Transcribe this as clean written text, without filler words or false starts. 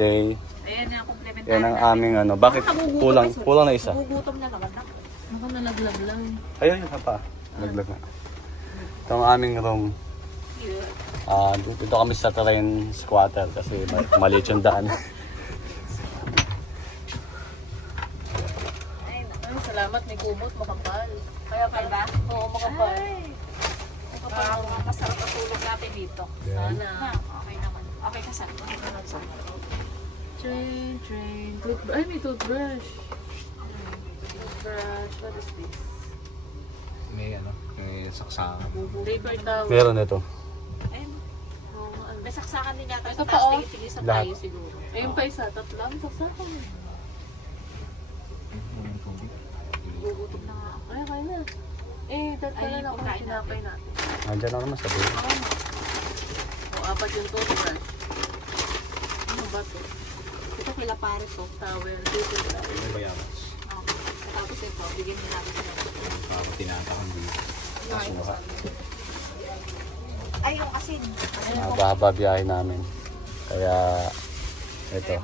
birthday. Ayan na, komplementary. Yan ang aming ano. Bakit kulang na isa? Gugutom na naman na. Ako nalaglag lang. Ayun, yun pa. Naglag na. Ito ang aming room. Dito kami sa train squatter kasi maliit yung daan. Ay, salamat. May kumot. Makapal. Kaya ba? Oo, makapal. Parang masarap na tulog natin dito. Sana. Okay naman. Okay ka saan? Train. Toothbrush. Ay, may toothbrush. Toothbrush. What is this? May saksakan. Paper towel. Meron ito. Ayun. May saksakan din yata. Ito Sa pa, taas, oh. tigil sa Lahat. tayo siguro. Ayun pa isa. Tatlo. Ang saksakan. Gugutom na nga ako. Ay, kaya na. Eh, tatala Ay, na ako pagkain tinapay natin. Nandiyan ako naman sa buhay. O, apat yung toothbrush. Ano ba to? Ito kila pare to. Towel. Paper towel. May bayaras. Okay. Tapos ito, bigyan niya natin sila. Para tinatakam dito. Suka. Ay, yung asin. Mahaba biyahe namin. Kaya ito.